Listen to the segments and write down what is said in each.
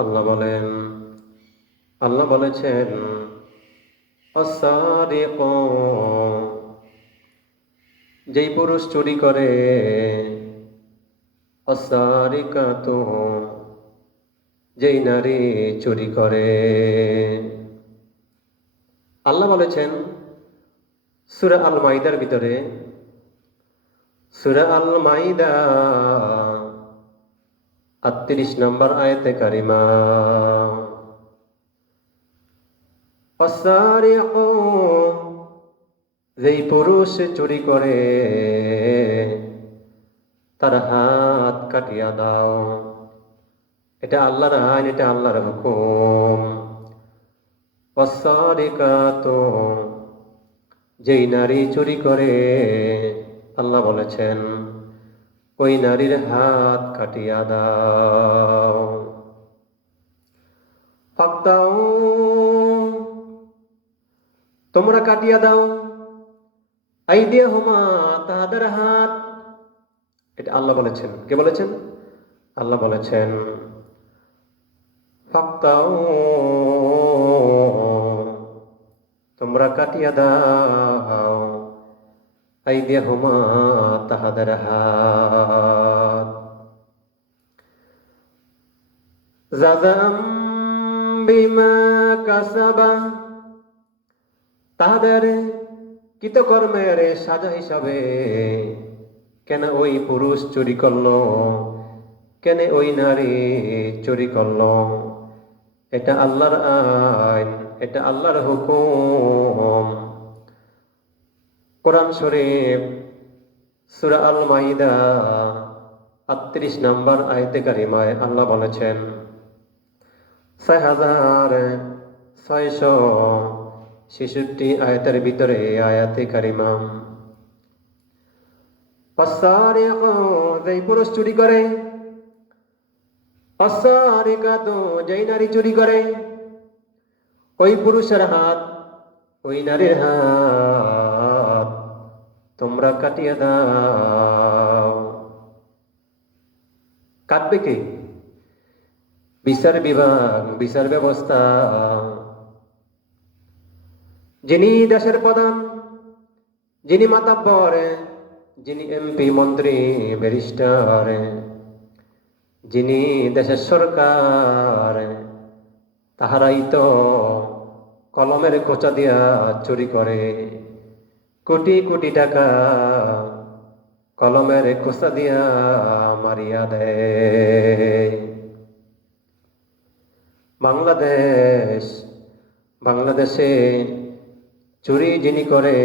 আল্লাহ বলেন, আল্লাহ বলেছেন, আস-সারিকু, যেই পুরুষ চুরি করে, আস-সারিকাতু, যেই নারী চুরি করে। আল্লাহ বলেছেন সূরা আল মাইদার ভিতরে, সূরা আল মাইদা ৩৮ নম্বর আয়াতে কারিমা, আস-সারিকু, যেই পুরুষ চুরি করে তার হাত কাটিয়া দাও। এটা আল্লাহর আইন, এটা আল্লাহর হুকুম। আস-সারিকাতু, যেই নারী চুরি করে, আল্লাহ বলেছেন ওই নারীর হাত কাটিয়া দাও। ফাকতাউ, তোমরা কাটিয়া দাও, আইদিয়াহুমা, তাহাদের হাত। এটা আল্লাহ বলেছেন। কে বলেছেন? আল্লাহ বলেছেন ফাকতাউ, তোমরা কাটিয়া দাও, আইদিয়াহুমা, তাহাদের হাত। জাযাম বিমা কাসাবা, তাহাদের কৃতকর্মের সাজা হিসাবে। কেন ওই পুরুষ চুরি করলো, কেন ওই নারী চুরি করলো? এটা আল্লাহর আইন, এটা আল্লাহর হুকুম। কোরআন শরীফ সূরা আল মাইদা ৩৮ নম্বর আয়াতে কারিমায় আল্লাহ বলেছেন ৬৬৬৬ আয়াতের ভিতরে আয়াতে কারিমা, আস-সারিকু, যেই পুরুষ চুরি করে, আস-সারিকাতু, যেই নারী চুরি করে, ওই পুরুষের হাত, ওই নারীর হাত তোমরা কাটিয়ে দাও। কাটবে কে? বিচার বিভাগ, বিচার ব্যবস্থা। যিনি দেশের প্রধান, যিনি মাতাব্বর, যিনি এমপি, মন্ত্রী, ব্যারিস্টার, যিনি দেশের সরকার, তাহারাই তো কলমের খোঁচা দিয়া চুরি করে। কোটি কোটি টাকা কলমের খোঁচা দিয়া মারিয়া দেয়। বাংলাদেশে চুরি যিনি করে,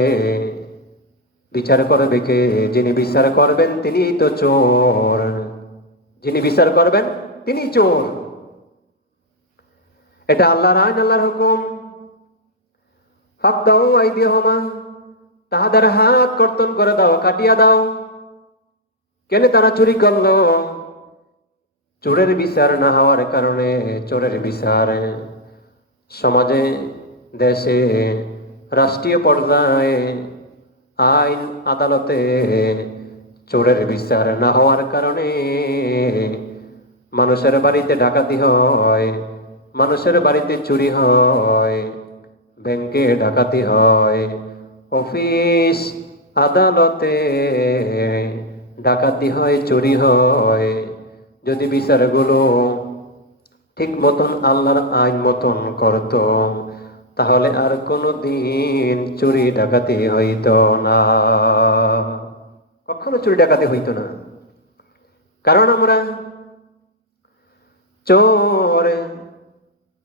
বিচার করবে কে? যিনি বিচার করবেন তিনি তো চোর, যিনি বিচার করবেন তিনি চোর। এটা আল্লাহর আইন, আল্লাহর হুকুম। ফাকদাউ আইদিয়াহুমা, তাহাদের হাত কর্তন করে দাও, কাটিয়া দাও। কেন তারা চুরি করলো? চোরের বিচার না হওয়ার কারণে, চোরের বিচার সমাজে, দেশে, রাষ্ট্রীয় পর্যায়ে, আইন আদালতে চোরের বিচার না হওয়ার কারণে মানুষের বাড়িতে ডাকাতি হয়, মানুষের বাড়িতে চুরি হয়, ব্যাংকে ডাকাতি হয়, অফিস আদালতে ডাকাতি হয়, চুরি হয়। যদি বিচারগুলো ঠিক মতন আল্লাহর আইন মতন করত, তাহলে আর কোনোদিন চুরি ডাকাতি হইত না, কখনো চুরি ডাকাতি হইত না। কারণ আমরা চোর,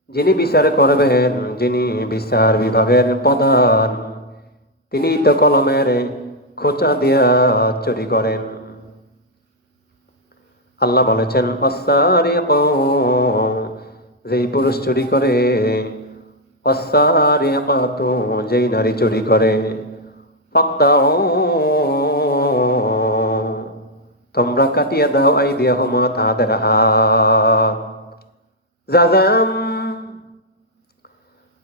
যিনি বিচার করবেন, যিনি বিচার বিভাগের প্রধান, তিনি তো কলমের খোঁচা দিয়া চুরি করেন। আল্লাহ বলেছেন আস-সারিকু, যেই পুরুষ চুরি করে, আস-সারিকাতু, যেই নারী চুরি করে, ফাকতাউ, তোমরা কাটিয়ে দাও, আইদিয়াহুমা, তাহাদের হাত। জাযাম,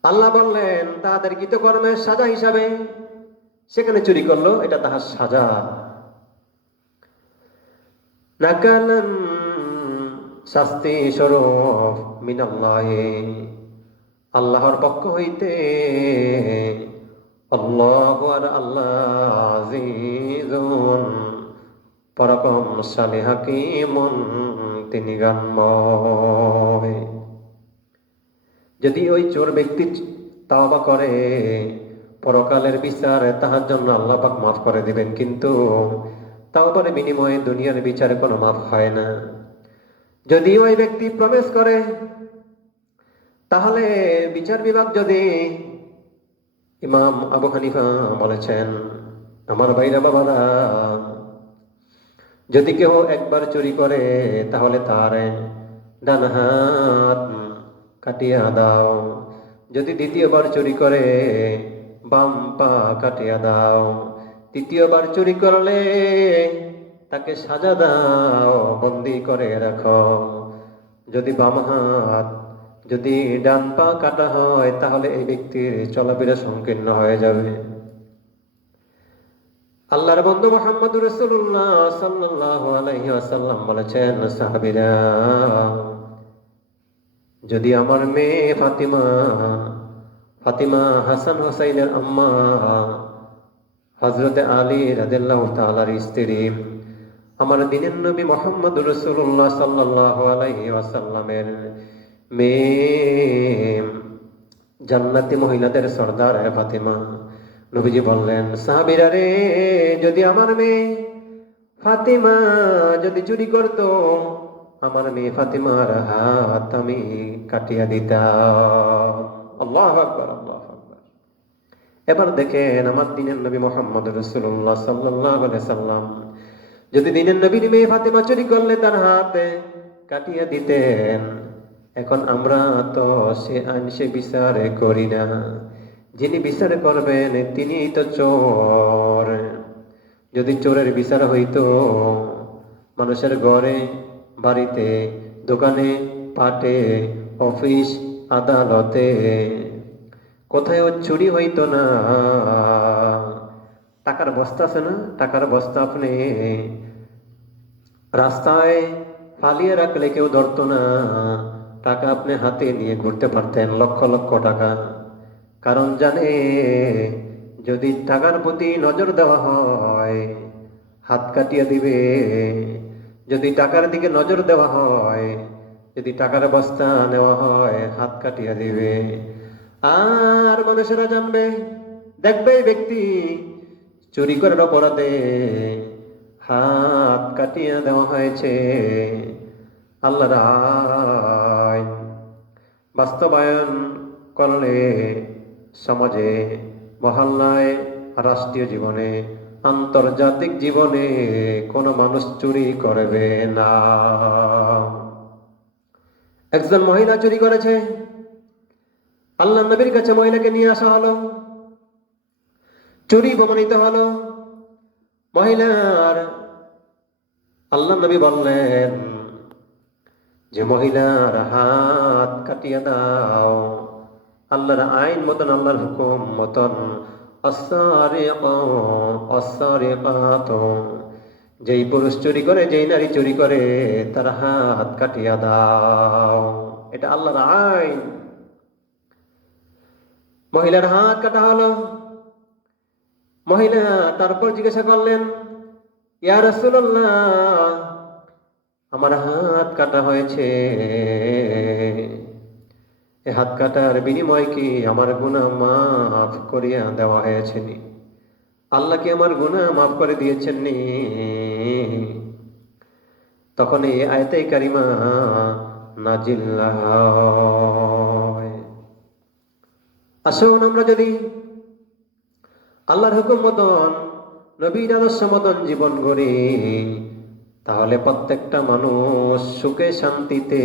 আল্লাহ বললেন তাদের কৃতকর্মের সাজা হিসাবে। সেখানে চুরি করলো, এটা তাহার সাজা। নাকালান, শাস্তি স্বরূপ মিনাল্লাহি, আল্লাহর পক্ষ হইতে। আল্লাহু আর আল্লাহ আজিজুন পরাক্রমশালী, হাকীমুন তিনি জ্ঞানময়। যদি ওই চোর ব্যক্তি তাওবা করে, পরকালের বিচার তাহার জন্য আল্লাহ পাক মাফ করে দিবেন, কিন্তু তাওবার বিনিময়ে দুনিয়ার বিচারে কোনো মাফ হয় না। যদি ওই ব্যক্তি প্রবেশ করে, তাহলে বিচার বিভাগ যদি, ইমাম আবু হানিফা বলেছেন, আমার ভাইরা বাবারা, যদি কেউ একবার চুরি করে তাহলে তার ডান হাত কাটিয়া দাও, যদি দ্বিতীয়বার চুরি করে বাম পা কাটিয়া দাও, তৃতীয়বার চুরি করলে তাকে সাজা দাও, বন্দি করে রাখো। যদি বাম হাত, যদি ডান পা কাটা হয়, তাহলে এই ব্যক্তির চলাফেরা সংকীর্ণ হয়ে যাবে। আল্লাহর বন্ধু মুহাম্মদুর রাসূলুল্লাহ সাল্লাল্লাহু আলাইহি ওয়াসাল্লাম বলেছেন, সাহাবীরা, যদি আমার মেয়ে ফাতিমা, ফাতিমা হাসান হুসাইনের আম্মা, হযরতে আলী রাদিয়াল্লাহু তাআলার স্ত্রী, আমার দিনের নবী মুহাম্মদুর রাসূলুল্লাহ সাল্লাল্লাহু আলাইহি ওয়াসাল্লামের মেয়ে, জান্নাতি মহিলাদের সর্দার ফাতিমা, নবীজি বললেন, সাহাবীরা রে, যদি আমার মেয়ে ফাতিমা যদি চুরি করত, আমার মেয়ে ফাতিমার হাত আমি কাটিয়া দিতাম। আল্লাহু আকবার, আল্লাহু আকবার। এবার দেখেন, আমার দিনের নবী মুহাম্মদ রাসূলুল্লাহ সাল্লাল্লাহু আলাইহি সাল্লাম যদি দিনের নবীর মেয়ে ফাতিমা চুরি করলে তার হাত কাটিয়া দিতেন। এখন আমরা তো সে আইন, সে বিচার করি না। যিনি বিচার করবেন তিনি তো চোর। যদি চোরের বিচার হইতো, মানুষের ঘরে, বাড়িতে, দোকানে, পাটে, অফিস, আদালতে, কোথাও চুরি হইতো না। টাকার বস্তা আছে না, টাকার বস্তা আপনি রাস্তায় ফালিয়ে রাখলে কেউ ধরতো না। টাকা আপনি হাতে নিয়ে ঘুরতে পারতেন, লক্ষ লক্ষ টাকা। কারণ জানে, যদি টাকার প্রতি নজর দেওয়া হয় হাত কাটিয়ে দিবে। যদি টাকার দিকে নজর দেওয়া হয়, যদি টাকার বস্তা নেওয়া হয়, হাত কাটিয়ে দিবে। আর মানুষেরা জানবে, দেখবে এই ব্যক্তি চুরি করার অপরাধে হাত কাটিয়ে দেওয়া হয়েছে। আল্লাহর আইন বাস্তবায়ন করলে সমাজে, মহল্লায়, রাষ্ট্রীয় জীবনে, আন্তর্জাতিক জীবনে কোনো মানুষ চুরি করবে না। একজন মহিলা চুরি করেছে, আল্লাহ নবীর কাছে মহিলাকে নিয়ে আসা হলো, চুরি প্রমাণিত হলো। মহিলার আল্লাহ নবী বললেন যে মহিলার হাত কাটিয়ে দাও। আল্লাহর আইন মতন, আল্লাহর হুকুম মতন, যেই পুরুষ চুরি করে, যেই নারী চুরি করে, তার হাত কাটিয়া দাও। এটা আল্লাহর আইন। মহিলার হাত কাটা হলো। মহিলা তারপর জিজ্ঞাসা করলেন, ইয়া রাসূলুল্লাহ, আমার হাত কাটা হয়েছে, এ হাত কাটার বিনিময় কি আমার গুনাহ মাফ করিয়া দেওয়া হয়েছে নি? আল্লাহ কি আমার গুনাহ মাফ করে দিয়েছেন নি? তখন এই আয়াতে কারিমা নাজিল হয়। আসুন আমরা যদি আল্লাহর হুকুম মতন, নবীর আদর্শ মতন জীবন গড়ি, তাহলে প্রত্যেকটা মানুষ সুখে শান্তিতে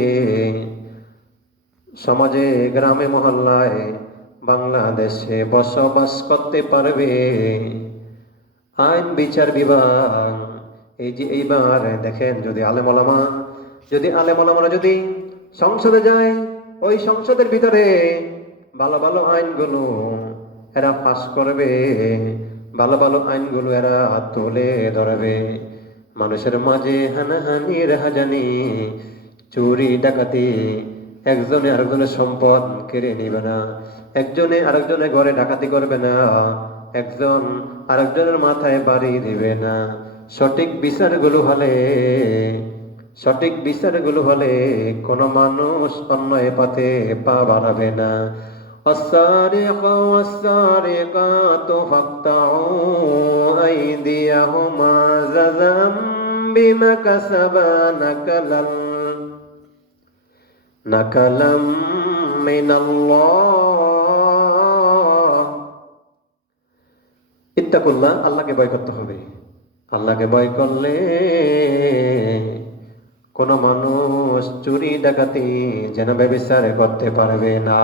সমাজে, গ্রামে, মহল্লায়, বাংলাদেশে বসবাস করতে পারবে। আইন বিচার বিভাগ, এই যে এইবার দেখেন, যদি আলেমওলামারা যদি সংসদে যায়, ওই সংসদের ভিতরে ভালো ভালো আইনগুলো এরা পাস করবে, ভালো ভালো আইনগুলো এরা তুলে ধরবে। মানুষের মাঝে হানাহানি, রাহাজানি চুরি ডাকাতি একজনে আরেকজনের সম্পদ কেড়ে নিবে না, একজনে আরেকজনের ঘরে ডাকাতি করবে না, একজন আরেকজনের মাথায় বাড়ি দিবে না। সঠিক বিচারগুলো হলে কোনো মানুষ অন্যায় পথে পা বাড়াবে না। السارق والسارقات فاقطعوا أيديهما جزاء بما كسبا نكلا من الله ইত্তাকুল্লাহ। আল্লাহকে ভয় করতে হবে। আল্লাহকে ভয় করলে কোনো মানুষ চুরি ডাকাতি যেন ব্যভিচার করতে পারবে না।